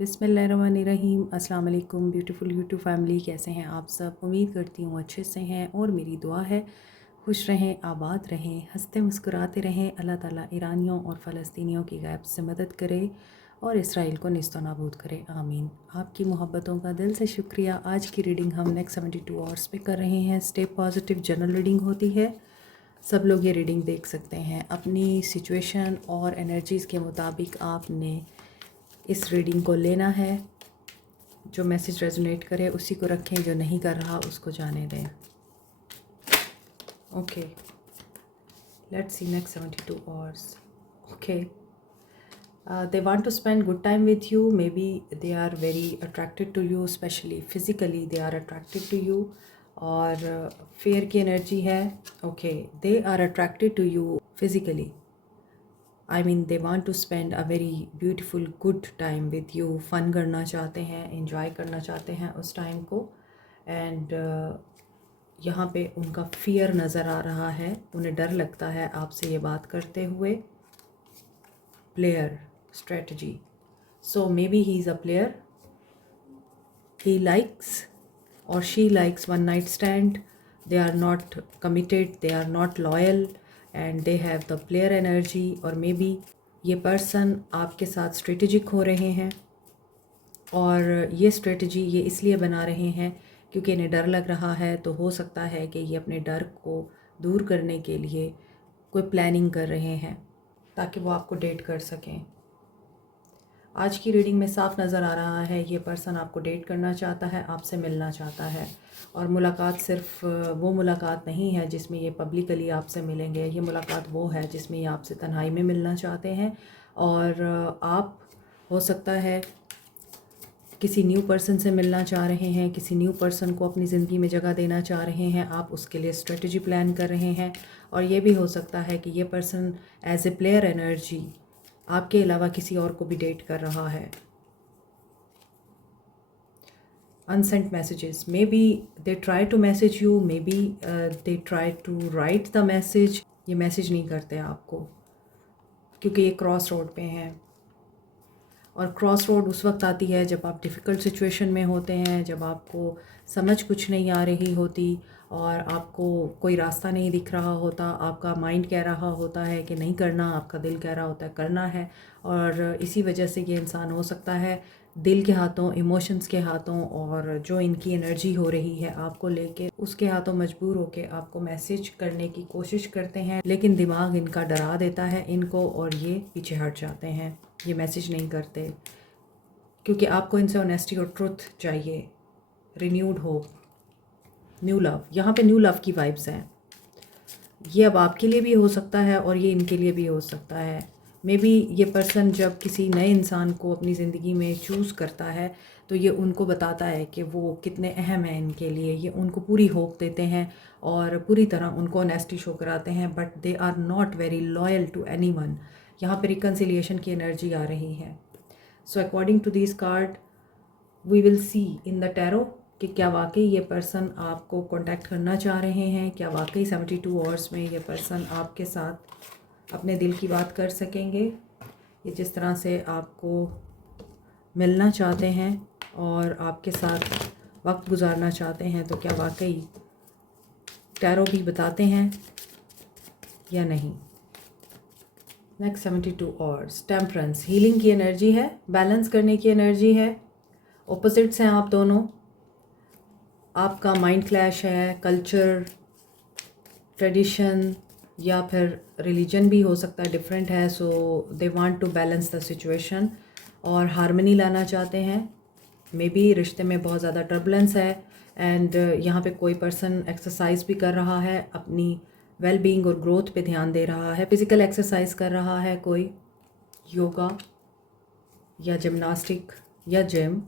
बिस्मिल्लाहिर्रहमानिर्रहीम। अस्सलाम वालेकुम ब्यूटीफुल यूट्यूब फैमिली, कैसे हैं आप सब? उम्मीद करती हूँ अच्छे से हैं और मेरी दुआ है खुश रहें, आबाद रहें, हंसते मुस्कुराते रहें। अल्लाह ताला ईरानियों और फ़लस्तीनियों की गैब से मदद करे और इसराइल को निस्तो नाबूद करे, आमीन। आपकी मोहब्बतों का दिल से शुक्रिया। आज की रीडिंग हम नेक्स्ट 72 आवर्स पे कर रहे हैं। स्टे पॉजिटिव जनरल रीडिंग होती है, सब लोग ये रीडिंग देख सकते हैं। अपनी सिचुएशन और एनर्जीज़ के मुताबिक आपने इस रीडिंग को लेना है। जो मैसेज रेजोनेट करे उसी को रखें, जो नहीं कर रहा उसको जाने दें। Okay, let's see next 72 hours. Okay, they want to spend good time with you. Maybe they are very attracted to you, especially physically they are attracted to you. और फेयर की एनर्जी है। Okay, they are attracted to you physically. I mean they want to spend a very beautiful good time with you. Fun करना चाहते हैं, enjoy करना चाहते हैं उस टाइम को। एंड यहाँ पे उनका फियर नज़र आ रहा है, उन्हें डर लगता है आपसे ये बात करते हुए। Player strategy, so maybe he is a player. He likes or she likes one night stand. They are not committed, they are not loyal and they have the player energy. और मे बी ये person आपके साथ strategic हो रहे हैं और ये strategy ये इसलिए बना रहे हैं क्योंकि इन्हें डर लग रहा है। तो हो सकता है कि ये अपने डर को दूर करने के लिए कोई प्लानिंग कर रहे हैं ताकि वो आपको डेट कर सकें। आज की रीडिंग में साफ नज़र आ रहा है ये पर्सन आपको डेट करना चाहता है, आपसे मिलना चाहता है। और मुलाकात सिर्फ वो मुलाकात नहीं है जिसमें ये पब्लिकली आपसे मिलेंगे। ये मुलाकात वो है जिसमें ये आपसे तन्हाई में मिलना चाहते हैं। और आप हो सकता है किसी न्यू पर्सन से मिलना चाह रहे हैं, किसी न्यू पर्सन को अपनी ज़िंदगी में जगह देना चाह रहे हैं। आप उसके लिए स्ट्रेटजी प्लान कर रहे हैं। और ये भी हो सकता है कि ये person as a player energy आपके अलावा किसी और को भी डेट कर रहा है। Unsent messages, maybe they try to message you, maybe they try to write the message. ये मैसेज नहीं करते आपको क्योंकि ये क्रॉस रोड पे हैं। और क्रॉस रोड उस वक्त आती है जब आप डिफ़िकल्ट सिचुएशन में होते हैं, जब आपको समझ कुछ नहीं आ रही होती और आपको कोई रास्ता नहीं दिख रहा होता। आपका माइंड कह रहा होता है कि नहीं करना, आपका दिल कह रहा होता है करना है। और इसी वजह से ये इंसान हो सकता है दिल के हाथों, इमोशंस के हाथों और जो इनकी एनर्जी हो रही है आपको लेके, उसके हाथों मजबूर होके आपको मैसेज करने की कोशिश करते हैं। लेकिन दिमाग इनका डरा देता है इनको और ये पीछे हट जाते हैं, ये मैसेज नहीं करते क्योंकि आपको इनसे ऑनेस्टी और ट्रुथ चाहिए, रिन्यूड होप, न्यू लव। यहाँ पे न्यू लव की वाइब्स हैं। ये अब आपके लिए भी हो सकता है और ये इनके लिए भी हो सकता है। मे बी ये पर्सन जब किसी नए इंसान को अपनी ज़िंदगी में चूज़ करता है तो ये उनको बताता है कि वो कितने अहम हैं इनके लिए। ये उनको पूरी होप देते हैं और पूरी तरह उनको ऑनेस्टी शो कराते हैं, but they are not very loyal to anyone. यहाँ पे रिकन्सिलिएशन की एनर्जी आ रही है। So according to this card we will see in the tarot कि क्या वाकई ये पर्सन आपको कांटेक्ट करना चाह रहे हैं, क्या वाकई 72 आवर्स में ये पर्सन आपके साथ अपने दिल की बात कर सकेंगे। ये जिस तरह से आपको मिलना चाहते हैं और आपके साथ वक्त गुजारना चाहते हैं, तो क्या वाकई टैरो भी बताते हैं या नहीं। नेक्स्ट 72 आवर्स, टेम्परेंस, हीलिंग की एनर्जी है, बैलेंस करने की एनर्जी है। ऑपोजिट्स हैं आप दोनों। आपका माइंड क्लैश है, कल्चर, ट्रेडिशन या फिर रिलीजन भी हो सकता है डिफरेंट है। So they want to balance the situation और हारमनी लाना चाहते हैं। मे बी रिश्ते में बहुत ज़्यादा टर्बुलेंस है एंड यहाँ पे कोई पर्सन एक्सरसाइज भी कर रहा है, अपनी वेल बीइंग और ग्रोथ पे ध्यान दे रहा है। फिज़िकल एक्सरसाइज कर रहा है, कोई योगा या जिम्नास्टिक या gym.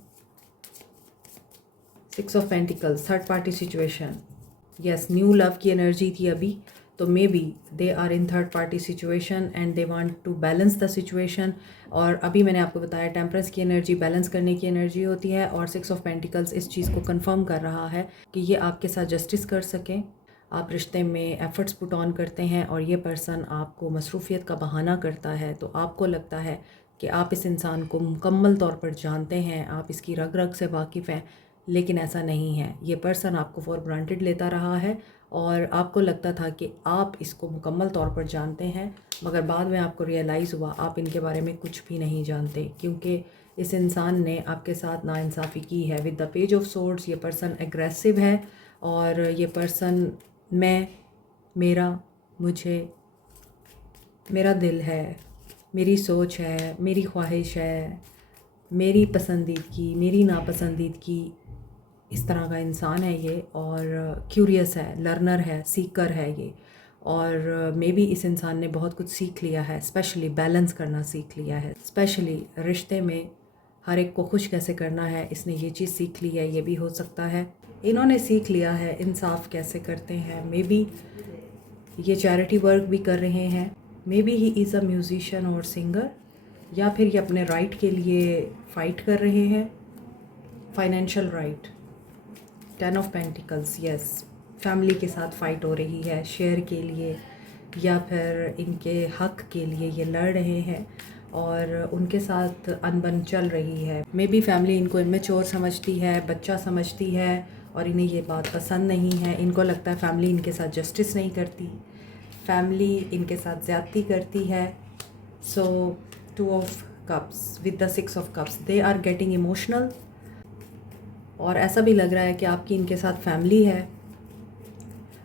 6 of pentacles, third party situation. Yes, new love की एनर्जी थी अभी, तो maybe they are in third party situation and they want to balance the situation. और अभी मैंने आपको बताया टेम्परेंस की एनर्जी बैलेंस करने की एनर्जी होती है और 6 ऑफ पेंटिकल्स इस चीज़ को कंफर्म कर रहा है कि ये आपके साथ जस्टिस कर सकें। आप रिश्ते में एफ़र्ट्स पुट ऑन करते हैं और ये पर्सन आपको मसरूफ़ियत का बहाना करता है, तो आपको लगता है कि आप इस इंसान को मुकम्मल तौर पर जानते हैं, आप इसकी रग रग से वाकिफ़ हैं, लेकिन ऐसा नहीं है। ये पर्सन आपको फॉर ग्रांटेड लेता रहा है और आपको लगता था कि आप इसको मुकम्मल तौर पर जानते हैं, मगर बाद में आपको रियलाइज़ हुआ आप इनके बारे में कुछ भी नहीं जानते, क्योंकि इस इंसान ने आपके साथ नाइंसाफ़ी की है। With the page of swords ये पर्सन एग्रेसिव है और ये पर्सन मैं, मेरा, मुझे, मेरा दिल है, मेरी सोच है, मेरी ख्वाहिश है, मेरी पसंदीदगी, मेरी नापसंदीदगी, इस तरह का इंसान है ये। और क्यूरियस है, लर्नर है, सीकर है ये। और मे बी इस इंसान ने बहुत कुछ सीख लिया है, स्पेशली बैलेंस करना सीख लिया है, स्पेशली रिश्ते में हर एक को खुश कैसे करना है, इसने ये चीज़ सीख ली है। ये भी हो सकता है इन्होंने सीख लिया है इंसाफ कैसे करते हैं। मे बी ये चैरिटी वर्क भी कर रहे हैं, may be he is a musician और सिंगर, या फिर ये अपने राइट के लिए फ़ाइट कर रहे हैं, financial right. 10 of pentacles, yes, family के साथ फ़ाइट हो रही है शेयर के लिए, या फिर इनके हक के लिए ये लड़ रहे हैं और उनके साथ अनबन चल रही है। मे बी फैमिली इनको इमेच्योर समझती है, बच्चा समझती है, और इन्हें ये बात पसंद नहीं है। इनको लगता है फैमिली इनके साथ जस्टिस नहीं करती, फैमिली इनके साथ ज़्यादती करती है। So 2 of cups with the 6 of cups, they are getting emotional, और ऐसा भी लग रहा है कि आपकी इनके साथ फैमिली है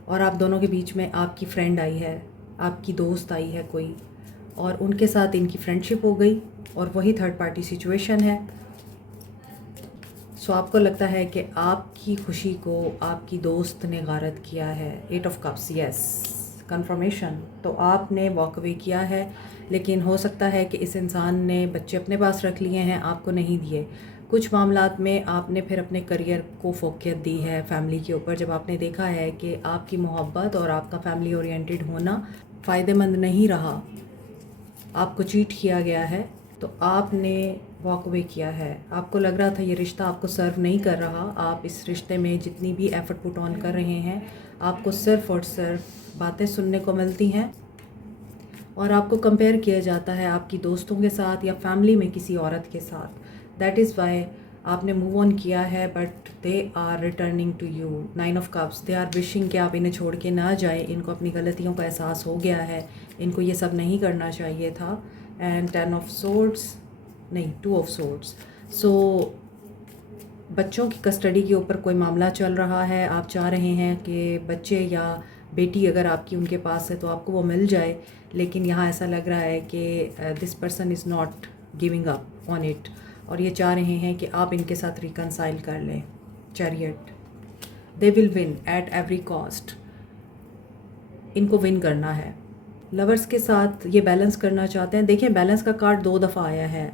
और आप दोनों के बीच में आपकी फ्रेंड आई है, आपकी दोस्त आई है कोई, और उनके साथ इनकी फ्रेंडशिप हो गई और वही थर्ड पार्टी सिचुएशन है। सो आपको लगता है कि आपकी खुशी को आपकी दोस्त ने गारत किया है। 8 ऑफ कप्स, यस, कंफर्मेशन। तो आपने वॉक अवे किया है, लेकिन हो सकता है कि इस इंसान ने बच्चे अपने पास रख लिए हैं, आपको नहीं दिए। कुछ मामलात में आपने फिर अपने करियर को फोकियत दी है फैमिली के ऊपर, जब आपने देखा है कि आपकी मोहब्बत और आपका फैमिली ओरिएंटेड होना फ़ायदेमंद नहीं रहा, आपको चीट किया गया है, तो आपने वॉक अवे किया है। आपको लग रहा था ये रिश्ता आपको सर्व नहीं कर रहा, आप इस रिश्ते में जितनी भी एफ़र्ट पुट ऑन कर रहे हैं, आपको सिर्फ़ और सिर्फ बातें सुनने को मिलती हैं और आपको कंपेयर किया जाता है आपकी दोस्तों के साथ या फैमिली में किसी औरत के साथ। दैट इज़ वाई आपने मूव ऑन किया है, but they are returning to you. 9 of cups, they are wishing कि आप इन्हें छोड़ के ना जाए। इनको अपनी गलतियों का एहसास हो गया है, इनको ये सब नहीं करना चाहिए था। एंड 10 ऑफ सोर्ड्स, नहीं, 2 ऑफ सोर्ड्स। सो बच्चों की कस्टडी के ऊपर कोई मामला चल रहा है, आप चाह रहे हैं कि बच्चे या बेटी अगर आपकी उनके पास है तो आपको वो मिल जाए, लेकिन यहाँ ऐसा लग रहा है कि this person is not giving up on it, और ये चाह रहे हैं कि आप इनके साथ रिकनसाइल कर लें। Chariot, they will win at every cost, इनको विन करना है। लवर्स के साथ ये बैलेंस करना चाहते हैं। देखिए बैलेंस का कार्ड 2 दफ़ा आया है,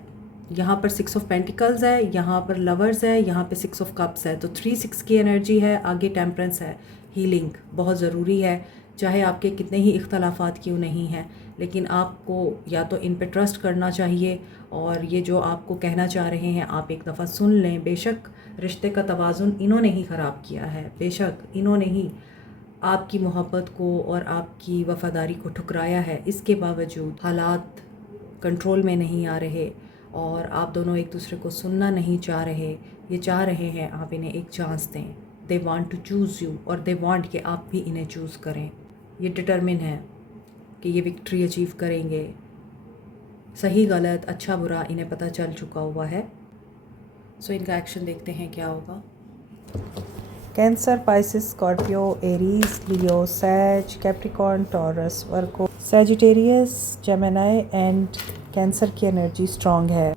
यहाँ पर 6 ऑफ पेंटिकल्स है, यहाँ पर लवर्स है, यहाँ पे 6 ऑफ कप्स है, तो 3-6 की एनर्जी है। आगे टेम्परेंस है, हीलिंग बहुत ज़रूरी है, चाहे आपके कितने ही इख्तलाफात क्यों नहीं हैं, लेकिन आपको या तो इन पे ट्रस्ट करना चाहिए, और ये जो आपको कहना चाह रहे हैं आप एक दफ़ा सुन लें। बेशक रिश्ते का तवाज़ुन इन्होंने ही ख़राब किया है, बेशक इन्होंने ही आपकी मोहब्बत को और आपकी वफ़ादारी को ठुकराया है, इसके बावजूद हालात कंट्रोल में नहीं आ रहे और आप दोनों एक दूसरे को सुनना नहीं चाह रहे। ये चाह रहे हैं आप इन्हें एक चांस दें। They want to choose you, और दे वांट कि आप भी इन्हें चूज़ करें। ये डिटरमिन है कि ये विक्ट्री अचीव करेंगे। सही गलत, अच्छा बुरा इन्हें पता चल चुका हुआ है। सो इनका एक्शन देखते हैं क्या होगा। Cancer, Pisces, Scorpio, Aries, Leo, Sag, Capricorn, Taurus, Virgo, Sagittarius, Gemini and Cancer की एनर्जी स्ट्रॉन्ग है।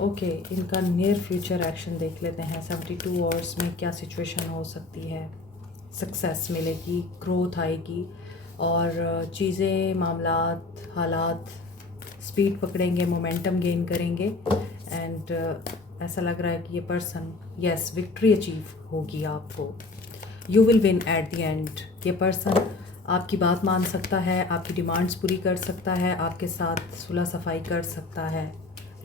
ओके, इनका नियर फ्यूचर एक्शन देख लेते हैं। 72 आवर्स में क्या सिचुएशन हो सकती है। सक्सेस मिलेगी, ग्रोथ आएगी, और चीज़ें, मामलात, हालात स्पीड पकड़ेंगे, मोमेंटम गेन करेंगे। एंड ऐसा लग रहा है कि ये पर्सन, यस, विक्ट्री अचीव होगी आपको। You will win at the end. ये पर्सन आपकी बात मान सकता है, आपकी डिमांड्स पूरी कर सकता है, आपके साथ सुलह सफाई कर सकता है,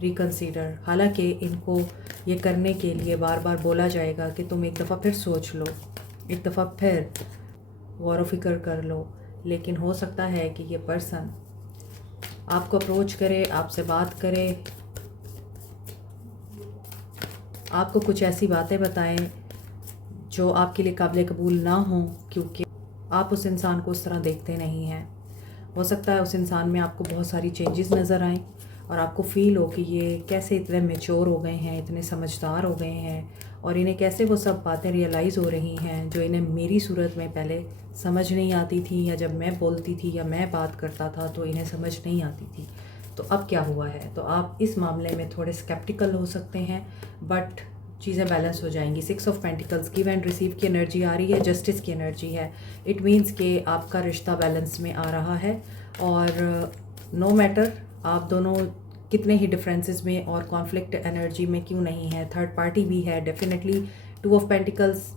रिकन्सीडर। हालांकि इनको ये करने के लिए बार बार बोला जाएगा कि तुम एक दफ़ा फिर सोच लो, एक दफ़ा फिर गौर व फिक्र कर लो, लेकिन हो सकता है कि ये पर्सन आपको अप्रोच करे, आपसे बात करे, आपको कुछ ऐसी बातें बताएं जो आपके लिए काबिल कबूल ना हो, क्योंकि आप उस इंसान को उस तरह देखते नहीं हैं। हो सकता है उस इंसान में आपको बहुत सारी चेंजेस नज़र आएं और आपको फ़ील हो कि ये कैसे इतने मैच्योर हो गए हैं, इतने समझदार हो गए हैं, और इन्हें कैसे वो सब बातें रियलाइज़ हो रही हैं जो इन्हें मेरी सूरत में पहले समझ नहीं आती थी, या जब मैं बोलती थी या मैं बात करता था तो इन्हें समझ नहीं आती थी। तो अब क्या हुआ है? तो आप इस मामले में थोड़े स्केप्टिकल हो सकते हैं, बट चीज़ें बैलेंस हो जाएंगी। 6 of pentacles give and receive की एनर्जी आ रही है, जस्टिस की एनर्जी है। इट मीन्स कि आपका रिश्ता बैलेंस में आ रहा है, और नो मैटर आप दोनों कितने ही डिफरेंसेस में और कॉन्फ्लिक्ट एनर्जी में क्यों नहीं है, थर्ड पार्टी भी है definitely. 2 of pentacles,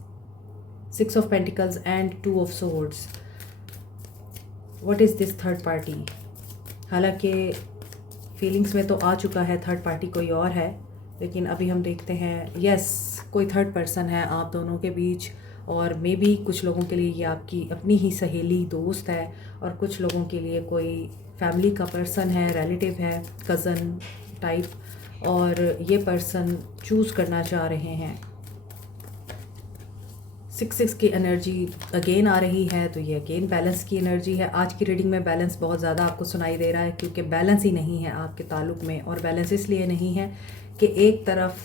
6 of pentacles and 2 of swords. What is this third party? हालांकि फीलिंग्स में तो आ चुका है थर्ड पार्टी कोई और है, लेकिन अभी हम देखते हैं। यस, कोई थर्ड पर्सन है आप दोनों के बीच, और मे बी कुछ लोगों के लिए ये आपकी अपनी ही सहेली दोस्त है, और कुछ लोगों के लिए कोई फैमिली का पर्सन है, रिलेटिव है, कज़न टाइप, और ये पर्सन चूज़ करना चाह रहे हैं। 6 की एनर्जी अगेन आ रही है, तो ये अगेन बैलेंस की एनर्जी है। आज की रीडिंग में बैलेंस बहुत ज़्यादा आपको सुनाई दे रहा है, क्योंकि बैलेंस ही नहीं है आपके ताल्लुक़ में, और बैलेंस इसलिए नहीं है कि एक तरफ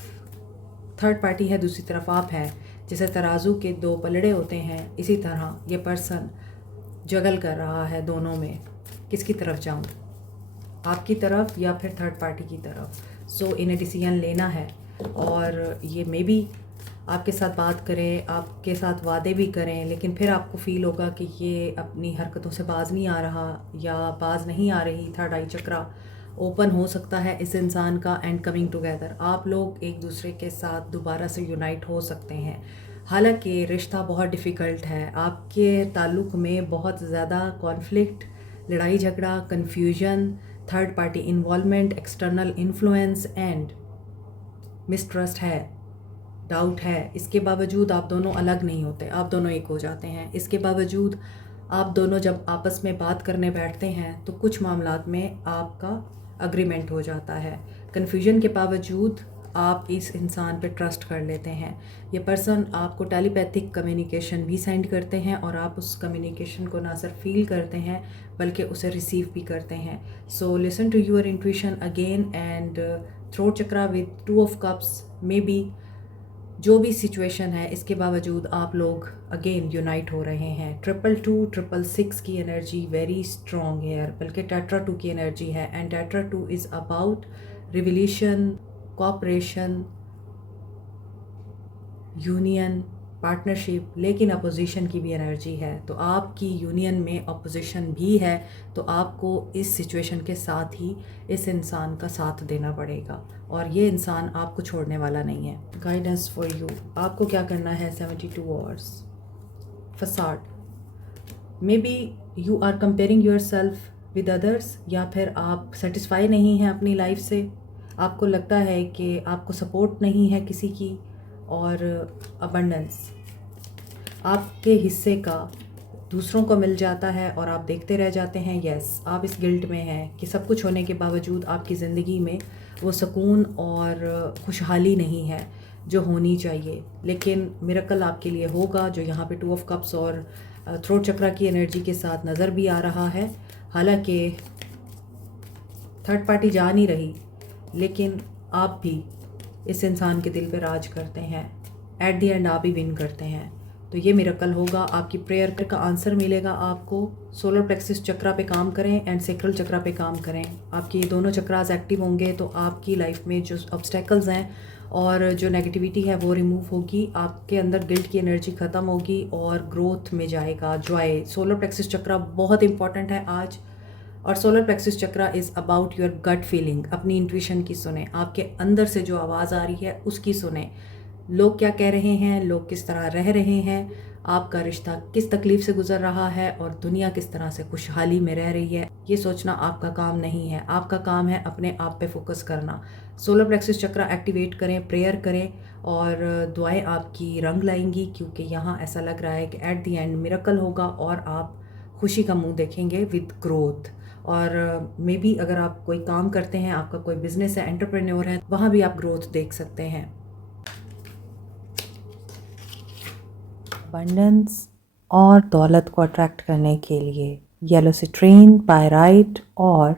थर्ड पार्टी है, दूसरी तरफ आप है। जैसे तराजू के 2 पलड़े होते हैं, इसी तरह ये पर्सन जगल कर रहा है दोनों में, किसकी तरफ जाऊँ, आपकी तरफ या फिर थर्ड पार्टी की तरफ। सो इन्हें डिसीजन लेना है, और ये मे बी आपके साथ बात करें, आपके साथ वादे भी करें, लेकिन फिर आपको फ़ील होगा कि ये अपनी हरकतों से बाज नहीं आ रहा या बाज नहीं आ रही। थर्ड आई चक्रा ओपन हो सकता है इस इंसान का, एंड कमिंग टुगेदर। आप लोग एक दूसरे के साथ दोबारा से यूनाइट हो सकते हैं। हालांकि रिश्ता बहुत डिफ़िकल्ट है, आपके ताल्लुक़ में बहुत ज़्यादा कॉन्फ्लिक्ट, लड़ाई झगड़ा, confusion, third party involvement, external influence and mistrust है, डाउट है। इसके बावजूद आप दोनों अलग नहीं होते, आप दोनों एक हो जाते हैं। इसके बावजूद आप दोनों जब आपस में बात करने बैठते हैं तो कुछ मामलात में आपका अग्रीमेंट हो जाता है। कन्फ्यूजन के बावजूद आप इस इंसान पे ट्रस्ट कर लेते हैं। ये पर्सन आपको टेलीपैथिक कम्युनिकेशन भी सेंड करते हैं, और आप उस कम्युनिकेशन को ना सिर्फ फील करते हैं बल्कि उसे रिसीव भी करते हैं। So listen to your intuition again, and throat chakra with 2 of cups. Maybe जो भी सिचुएशन है, इसके बावजूद आप लोग अगेन यूनाइट हो रहे हैं। 222, 666 की एनर्जी वेरी स्ट्रॉन्ग है, बल्कि टेट्रा 2 की एनर्जी है, and tetra 2 is about revolution, cooperation, union, partnership, लेकिन अपोजिशन की भी एनर्जी है। तो आपकी यूनियन में अपोजिशन भी है, तो आपको इस सिचुएशन के साथ ही इस इंसान का साथ देना पड़ेगा, और ये इंसान आपको छोड़ने वाला नहीं है। गाइडेंस फॉर यू, आपको क्या करना है? 72 hours facade. Maybe you are comparing yourself with others, या फिर आप सेटिस्फाई नहीं हैं अपनी लाइफ से। आपको लगता है कि आपको सपोर्ट नहीं है किसी की, और अबंडेंस आपके हिस्से का दूसरों को मिल जाता है और आप देखते रह जाते हैं। यस, आप इस गिल्ट में हैं कि सब कुछ होने के बावजूद आपकी ज़िंदगी में वो सुकून और खुशहाली नहीं है जो होनी चाहिए। लेकिन मिरेकल आपके लिए होगा, जो यहाँ पे 2 ऑफ कप्स और थ्रोट चक्रा की एनर्जी के साथ नज़र भी आ रहा है। हालांकि थर्ड पार्टी जा नहीं रही, लेकिन आप भी इस इंसान के दिल पे राज करते हैं। एट द एंड आप ही विन करते हैं। तो ये मिरेकल होगा, आपकी प्रेयर का आंसर मिलेगा आपको। सोलर प्लेक्सिस चक्रा पे काम करें एंड सेक्रल चक्रा पे काम करें। आपकी ये दोनों चक्रास एक्टिव होंगे तो आपकी लाइफ में जो ऑब्स्टेकल्स हैं और जो नेगेटिविटी है वो रिमूव होगी। आपके अंदर गिल्ट की एनर्जी ख़त्म होगी और ग्रोथ में जाएगा जॉय। सोलर प्लेक्सिस चक्रा बहुत इंपॉर्टेंट है आज। और solar plexus chakra is about your gut feeling. अपनी इंट्यूशन की सुने, आपके अंदर से जो आवाज़ आ रही है उसकी सुने। लोग क्या कह रहे हैं, लोग किस तरह रह रहे हैं, आपका रिश्ता किस तकलीफ़ से गुजर रहा है और दुनिया किस तरह से खुशहाली में रह रही है, ये सोचना आपका काम नहीं है। आपका काम है अपने आप पे फोकस करना। सोलर प्लेक्सिस चक्रा एक्टिवेट करें, प्रेयर करें और दुआएं आपकी रंग लाएंगी, क्योंकि यहाँ ऐसा लग रहा है कि एट द एंड मिरेकल होगा और आप खुशी का मुंह देखेंगे विद ग्रोथ। और मे बी अगर आप कोई काम करते हैं, आपका कोई बिजनेस है, एंटरप्रेन्योर है, वहाँ भी आप ग्रोथ देख सकते हैं। अबंडेंस और दौलत को अट्रैक्ट करने के लिए येलो सिट्रीन, पायराइट और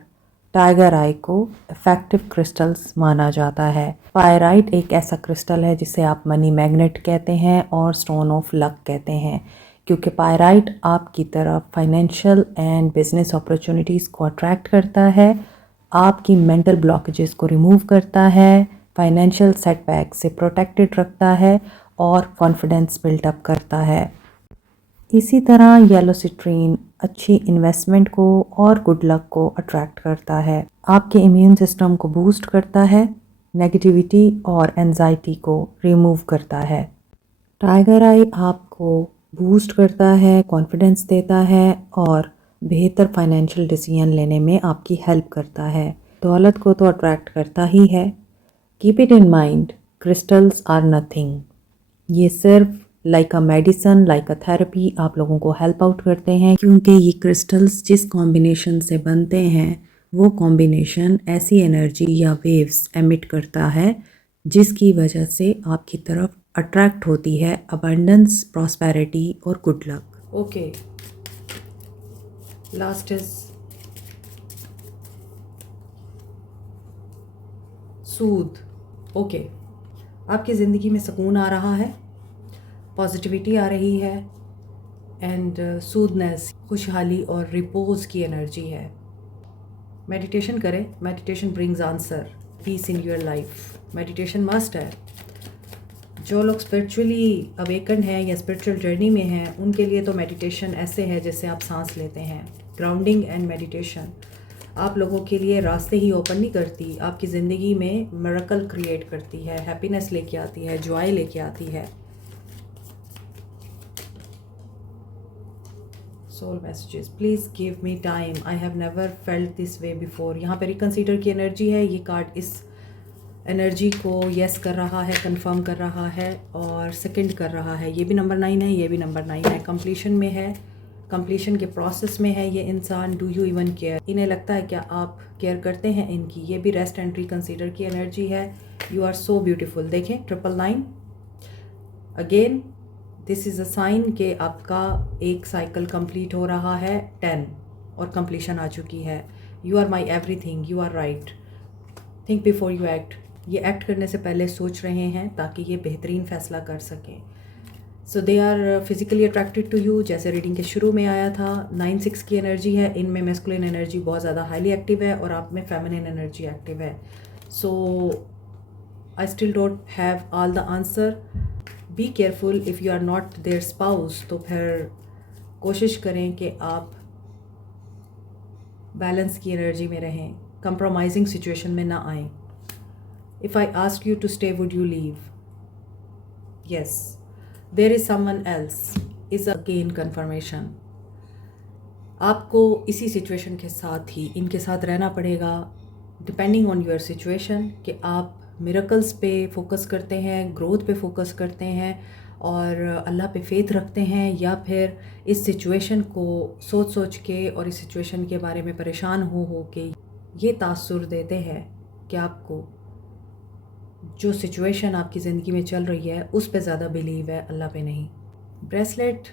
टाइगर आई को इफेक्टिव क्रिस्टल्स माना जाता है। पायराइट एक ऐसा क्रिस्टल है जिसे आप मनी मैग्नेट कहते हैं और स्टोन ऑफ लक कहते हैं, क्योंकि पायराइट आपकी तरफ फाइनेंशियल एंड बिजनेस अपॉर्चुनिटीज़ को अट्रैक्ट करता है, आपकी मेंटल ब्लॉकेजेस को रिमूव करता है, फाइनेंशियल सेटबैक से प्रोटेक्टेड रखता है और कॉन्फिडेंस बिल्डअप करता है। इसी तरह येलो सिट्रीन अच्छी इन्वेस्टमेंट को और गुड लक को अट्रैक्ट करता है, आपके इम्यून सिस्टम को बूस्ट करता है, नेगेटिविटी और एंजाइटी को रिमूव करता है। टाइगर आई आपको बूस्ट करता है, कॉन्फिडेंस देता है और बेहतर फाइनेंशियल डिसीजन लेने में आपकी हेल्प करता है। दौलत को तो अट्रैक्ट करता ही है। Keep it in mind, crystals are nothing. ये सिर्फ like a medicine, like a therapy आप लोगों को हेल्प आउट करते हैं, क्योंकि ये क्रिस्टल्स जिस कॉम्बिनेशन से बनते हैं वो कॉम्बिनेशन ऐसी एनर्जी या वेव्स एमिट करता है जिसकी वजह से आपकी तरफ अट्रैक्ट होती है अबंडेंस, प्रॉस्पेरिटी और good luck. Okay, last is Sood. Okay, आपकी ज़िंदगी में सुकून आ रहा है, पॉजिटिविटी आ रही है एंड सूदनेस, खुशहाली और रिपोज की एनर्जी है। मेडिटेशन करें, meditation brings answer, peace in your life. Meditation must है। जो लोग स्पिरिचुअली अवेकन हैं या स्पिरिचुअल जर्नी में हैं उनके लिए तो मेडिटेशन ऐसे है जैसे आप सांस लेते हैं। ग्राउंडिंग एंड मेडिटेशन आप लोगों के लिए रास्ते ही ओपन नहीं करती, आपकी ज़िंदगी में मिरेकल क्रिएट करती है, हैप्पीनेस लेके आती है, जॉय लेके आती है। Soul messages, please give me time, I have never felt this way before. यहाँ पे रिकंसीडर की एनर्जी है। ये कार्ड इस एनर्जी को यस कर रहा है, कंफर्म कर रहा है और सेकंड कर रहा है। ये भी नंबर 9 है, ये भी नंबर 9 है। कंप्लीशन में है, कंप्लीशन के प्रोसेस में है ये इंसान। डू यू इवन केयर, इन्हें लगता है क्या आप केयर करते हैं इनकी। ये भी रेस्ट एंड रिकंसीडर की एनर्जी है। You are so beautiful. देखें 999 again, this is a sign कि आपका एक साइकिल कंप्लीट हो रहा है 10 और कंप्लीशन आ चुकी है। You are my everything, you are right, think before you act. ये एक्ट करने से पहले सोच रहे हैं ताकि ये बेहतरीन फ़ैसला कर सकें। So they are physically attracted to you, जैसे रीडिंग के शुरू में आया था। 9-6 की एनर्जी है, इनमें मैस्कुलिन एनर्जी बहुत ज़्यादा हाईली एक्टिव है और आप में फेमिनिन एनर्जी एक्टिव है। So I still don't have all the answer. Be careful if you are not their spouse, तो फिर कोशिश करें कि आप बैलेंस की एनर्जी में रहें, कंप्रोमाइजिंग सिचुएशन में ना आएँ। If I ask you to stay, would you leave? Yes, there is someone else is again confirmation. आपको इसी सिचुएशन के साथ ही इनके साथ रहना पड़ेगा, डिपेंडिंग ऑन योर सिचुएशन, कि आप मिरेकल्स पे फोकस करते हैं, ग्रोथ पे फोकस करते हैं और अल्लाह पे फेथ रखते हैं, या फिर इस सिचुएशन को सोच सोच के और इस सिचुएशन के बारे में परेशान हो के ये तासुर देते हैं कि आपको जो सिचुएशन आपकी ज़िंदगी में चल रही है उस पे ज़्यादा बिलीव है, अल्लाह पे नहीं। ब्रेसलेट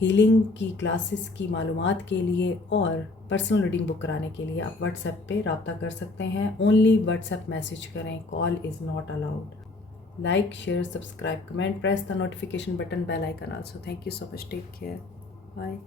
हीलिंग की क्लासेस की मालूमात के लिए और पर्सनल रीडिंग बुक कराने के लिए आप व्हाट्सएप पे रब्ता कर सकते हैं। ओनली व्हाट्सएप मैसेज करें, call is not allowed. Like, share, subscribe, comment, press the notification button, bell icon also. Thank you so much, take care, bye.